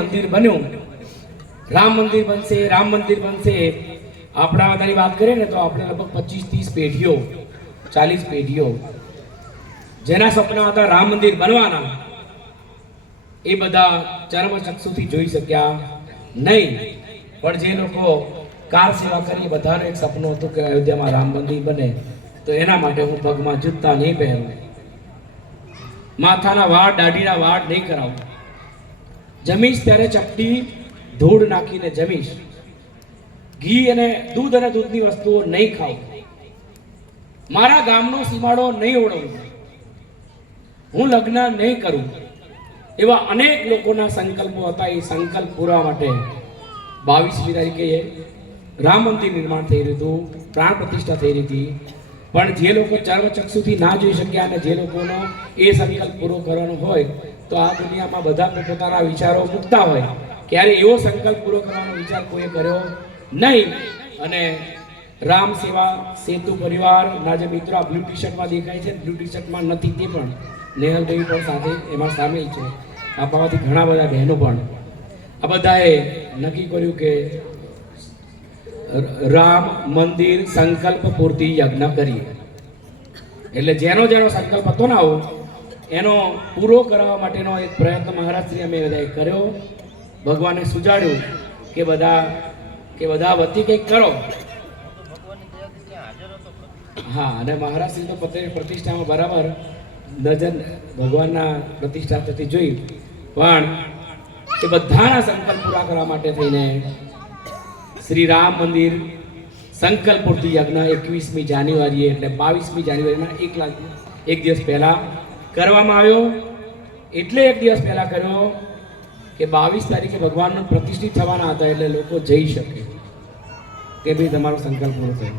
મંદિર બન્યું. રામ મંદિર બનશે, રામ મંદિર બનશે. આપણા બધાની વાત કરીએ ને તો આપણે લગભગ પચીસ ત્રીસ પેઢીઓ, ચાલીસ પેઢીઓ, જેના સપના હતા રામ મંદિર બનવાના, એ બધા ચર્મચક્ષુથી જોઈ શક્યા નહીં. પણ જે લોકો કાર સેવા કરી બધાનો એક સપનું હતું કે અયોધ્યામાં રામ મંદિર બને, તો એના માટે હું પગમાં જૂતા નહીં પહેરું. માથાના વાળ, દાઢીના વાળ નહીં કરાવું. જમીશ ત્યારે ચપટી ધૂળ નાખીને જમીશ. ઘી અને દૂધ અને દૂધની વસ્તુઓ નહીં ખાવું. મારા ગામનો સીમાડો નહીં ઓળવું. હું લગ્ન નહીં કરું. એવા અનેક લોકોના સંકલ્પો હતા. એ સંકલ્પ પૂરવા માટે બાવીસમી તારીખે રામ મંદિર નિર્માણ થઈ રહ્યું હતું. પ્રાણ પ્રતિષ્ઠા થઈ રહી હતી. પણ જે લોકો ચર્મચક્ષુથી ના જોઈ શક્યા અને જે લોકોનો એ સંકલ્પ પૂરો કરવાનો હોય તો આ દુનિયામાં બધા પોતાના વિચારો મૂકતા હોય, ક્યારે એવો સંકલ્પ પૂરો કરવાનો વિચાર કોઈએ કર્યો નહીં. અને રામ સેવા, સેતુ પરિવારના જે મિત્રો આ બ્લુ ટી શર્ટમાં દેખાય છે, બ્લુ ટી શર્ટમાં નથી તે પણ. નેહલ દેવી પણ સાથે એમાં સામેલ છે. આપણામાંથી ઘણા બધા બહેનો પણ. આ બધાએ નક્કી કર્યું કે રામ મંદિર સંકલ્પ પૂર્તિ યજ્ઞ કરીએ. એટલે જેનો જેનો સંકલ્પ હતો ને આવો એનો પૂરો કરવા માટેનો એક પ્રયત્ન મહારાજશ્રી અમે બધાએ કર્યો. ભગવાને સુજાડ્યું કે બધા કે બધા વતી કંઈક કરો. હા, અને મહારાજશ્રી તો પોતે પ્રતિષ્ઠામાં બરાબર નજર ભગવાનના પ્રતિષ્ઠા થતી જોઈ. પણ એ બધાના સંકલ્પ પૂરા કરવા માટે થઈને શ્રી રામ મંદિર સંકલ્પ યજ્ઞ એકવીસમી જાન્યુઆરીએ, એટલે બાવીસમી જાન્યુઆરીના એક લાખ એક દિવસ પહેલા કરવામાં આવ્યો. એટલે એક દિવસ પહેલા કર્યો કે બાવીસ તારીખે ભગવાનનું પ્રતિષ્ઠિત થવાના હતા એટલે લોકો જઈ શકે. કે ભાઈ તમારો સંકલ્પ પૂરો થયો.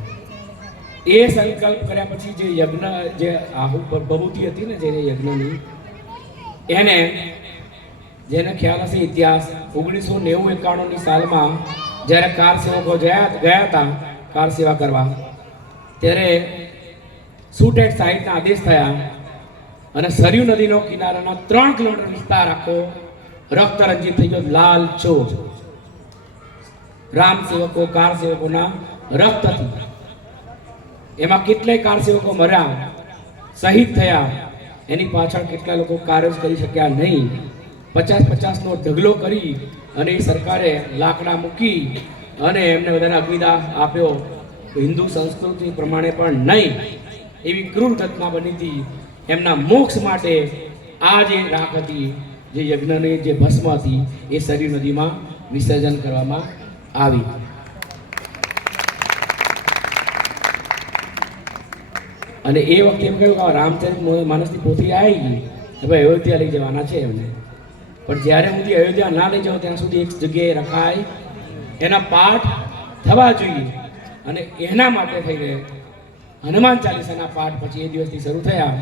એ સંકલ્પ કર્યા પછી જે યજ્ઞ, જે આહુ પ્રભુતિ હતી ને જેને યજ્ઞની, એને, જેને ખ્યાલ હશે ઇતિહાસ, ઓગણીસો નેવું એકાણુંની સાલમાં જ્યારે કાર સેવકો ગયા ગયા હતા કાર સેવા કરવા, ત્યારે સુટેટ સાહિત્યના આદેશ થયા અને સરયુ નદીનો કિનારાના ત્રણ કિલોમીટર વિસ્તાર આખો રક્તરંજિત થઈ ગયો, લાલ ચો રામ સેવકો, કાર સેવકોના રક્તથી. એમાં કેટલાય કાર સેવકો મર્યા, શહીદ થયા, એની પાછળ કેટલા લોકો કાર્ય કરી શક્યા નહીં. પચાસ પચાસનો ઢગલો કરી અને સરકારે લાકડા મૂકી અને એમને બધાને અગ્નિદાહ આપ્યો. હિન્દુ સંસ્કૃતિ પ્રમાણે પણ નહીં. એવી ક્રૂર ઘટના બની હતી. એમના મોક્ષ માટે આ જે રાખ હતી જે યજ્ઞની, જે ભસ્મ હતી એ સરયુ નદીમાં વિસર્જન કરવામાં આવી. અને એ વખતે એમ કહ્યું કે રામચરિત માનસની પોથી આવી ગઈ. કે ભાઈ અયોધ્યા લઈ જવાના છે એમને. પણ જ્યારે સુધી અયોધ્યા ના લઈ જાઓ, ત્યાં સુધી એક જગ્યાએ રખાય. એના પાઠ થવા જોઈએ. અને એના માટે થઈને હનુમાન ચાલીસાના પાઠ પછી એ દિવસથી શરૂ થયા.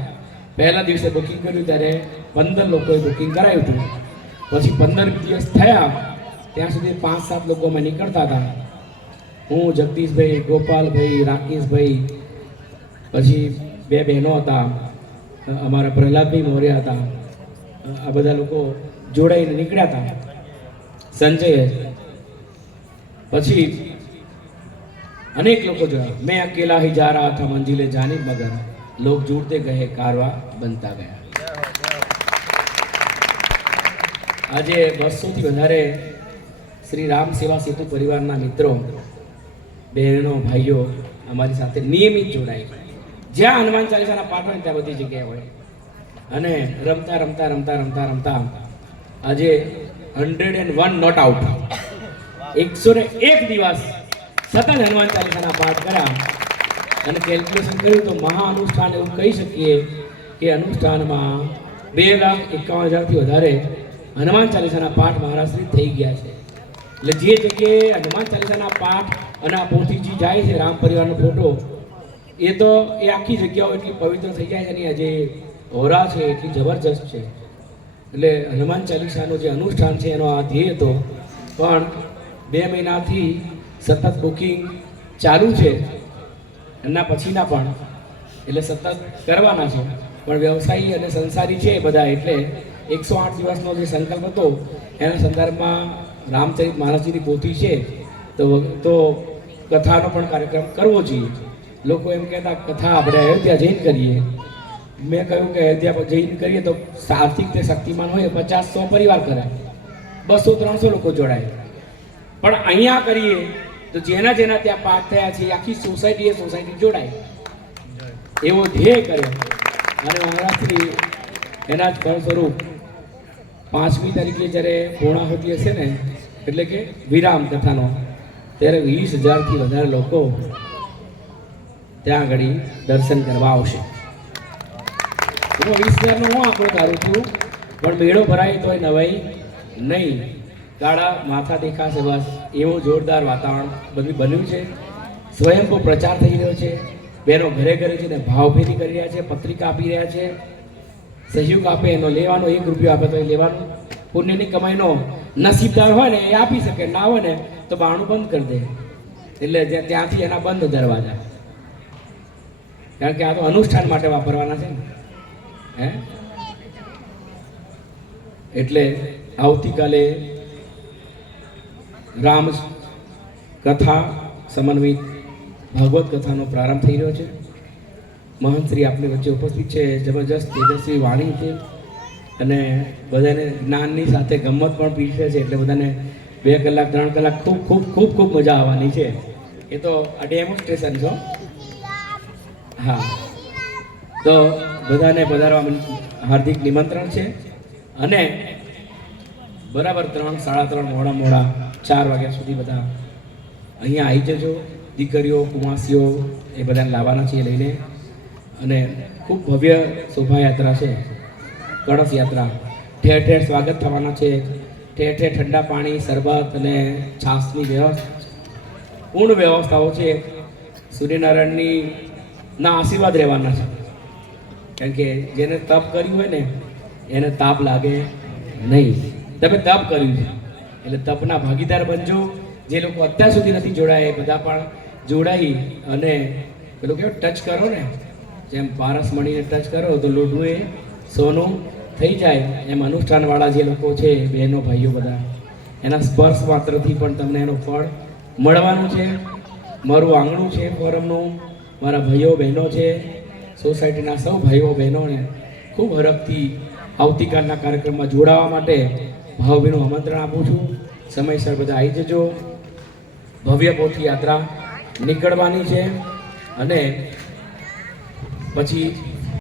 पहला दिवसे बुकिंग कर पंदर लोग बुकिंग करायु थे पी पंदर दिवस थे त्या सुधी पाँच सात लोग मैं निकलता था हूँ जगदीश भाई गोपाल भाई राकेश भाई पी बे बहनों अमरा प्रहलाद भाई मौर्य था आ बदा लोग जोड़ी निकलया था संजय पची अनेक लोग मैं अकेला ही जा रहा था मंजिले जाने मगर लोग जुड़ते गए कारवा બનતા ગયા આજે બસોથી વધારે શ્રી રામ સેવા સેતુ પરિવારના મિત્રો બહેનો ભાઈઓ અમારી સાથે નિયમિત જોડાય જ્યાં હનુમાન ચાલીસાના પાઠ હોય ત્યાં બધી જગ્યાએ હોય અને રમતા રમતા રમતા રમતા રમતા આજે hundred and one not out એકસો ને એક દિવસ સતત હનુમાન ચાલીસાના પાઠ કર્યા અને કેલ્ક્યુલેશન કર્યું તો મહા અનુષ્ઠાન એવું કહી શકીએ કે અનુષ્ઠાનમાં બે લાખ એકાવન હજારથી વધારે હનુમાન ચાલીસાના પાઠ મહારાષ્ટ્રી થઈ ગયા છે. એટલે જે જગ્યાએ હનુમાન ચાલીસાના પાઠ અને આ પોથીજી જાય છે રામ પરિવારનો ફોટો, એ તો એ આખી જગ્યાઓ એટલી પવિત્ર થઈ જાય છે એની આજે હોરા છે, એટલી જબરજસ્ત છે. એટલે હનુમાન ચાલીસાનું જે અનુષ્ઠાન છે એનો આ ધ્યેય હતો પણ બે મહિનાથી સતત બુકિંગ ચાલુ છે. એના પછીના પણ, એટલે સતત કરવાના છે. પણ વ્યવસાયી અને સંસારી છે બધા, એટલે એકસો આઠ દિવસનો જે સંકલ્પ હતો, એના સંદર્ભમાં રામચરિત મહારાજજીની પોથી છે, તો તો કથાનો પણ કાર્યક્રમ કરવો જોઈએ. લોકો એમ કહેતા, કથા આપણે અયોધ્યા જઈને કરીએ. મેં કહ્યું કે અયોધ્યા જઈને કરીએ તો આર્થિક તે શક્તિમાન હોય, પચાસ સો પરિવાર કરે બસો, ત્રણસો લોકો જોડાય. પણ અહીંયા કરીએ તો જેના જેના ત્યાં પાઠ થયા છે, આખી સોસાયટી એ સોસાયટી જોડાય. એવો ધ્યેય કર્યો અને મહારાજશ્રી એના જ ફળ પાંચમી તારીખે જ્યારે પૂર્ણાહુતિ હશે ને, એટલે કે વિરામ કથાનો, ત્યારે વીસ હજારથી વધારે લોકો ત્યાં આગળ દર્શન કરવા આવશે. વીસ હજારનો હું આંકડો ધારું છું, પણ મેળો ભરાય તોય નવાઈ નહીં. કાળા માથા દેખાશે, બસ એવું જોરદાર વાતાવરણ બધું બન્યું છે. સ્વયંભૂ પ્રચાર થઈ રહ્યો છે. બહેનો ઘરે ઘરે જઈને ભાવભેદી કરી રહ્યા છે, પત્રિકા આપી રહ્યા છે. સહયોગ આપે, એનો લેવાનો, એક રૂપિયો આપે તો એ લેવાનું. પુણ્યની કમાઈનો નસીબદાર હોય ને, એ આપી શકે, ના હોય ને, તો બાણું બંધ કરી દે. એટલે ત્યાંથી એના બંધ દરવાજા. કારણ કે આ તો અનુષ્ઠાન માટે વાપરવાના છે ને. હે? એટલે આવતીકાલે રામ કથા સમન્વિત ભાગવત કથાનો પ્રારંભ થઈ રહ્યો છે. મહંત શ્રી વચ્ચે ઉપસ્થિત છે. જબરજસ્ત તેજસ્વી વાણી છે અને બધાને જ્ઞાનની સાથે ગમત પણ પીરસે છે. એટલે બધાને બે કલાક, ત્રણ કલાક ખૂબ ખૂબ ખૂબ ખૂબ મજા આવવાની છે. એ તો આ ડેમોન્સ્ટ્રેશન છો હા. તો બધાને પધારવા હાર્દિક નિમંત્રણ છે. અને બરાબર ત્રણ, સાડા ત્રણ, મોડા મોડા, ચાર વાગ્યા સુધી બધા અહીંયા આવી જજો. દીકરીઓ, કુમાસીઓ એ બધાને લાવવાના છે લઈને. અને ખૂબ ભવ્ય શોભાયાત્રા છે. કળશ યાત્રા. ઠેર ઠેર સ્વાગત થવાના છે. ઠેર ઠેર ઠંડા પાણી, શરબત અને છાસની વ્યવસ્થા. પૂર્ણ વ્યવસ્થાઓ છે. સૂર્યનારાયણની ના આશીર્વાદ રહેવાના છે. કારણ કે જેને તપ કર્યું હોય ને, એને તાપ લાગે નહીં. તમે તપ કર્યું છે. એટલે તપના ભાગીદાર બનજો. જે લોકો અત્યાર સુધી નથી જોડાયા એ બધા પણ જોડાઈ અને પેલું કેવું ટચ કરો ને. જેમ પારસ મળીને ટચ કરો તો લોઢું એ સોનું થઈ જાય. એમ અનુષ્ઠાનવાળા જે લોકો છે, બહેનો, ભાઈઓ બધા, એના સ્પર્શ માત્રથી પણ તમને એનું ફળ મળવાનું છે. મારું આંગણું છે ફોરમનું. મારા ભાઈઓ, બહેનો છે. સોસાયટીના સૌ ભાઈઓ, બહેનોને ખૂબ હરખથી આવતીકાલના કાર્યક્રમમાં જોડાવા માટે ભાવભીનું આમંત્રણ આપું છું. સમયસર બધા આવી જજો. ભવ્ય પોથી યાત્રા નીકળવાની છે. અને પછી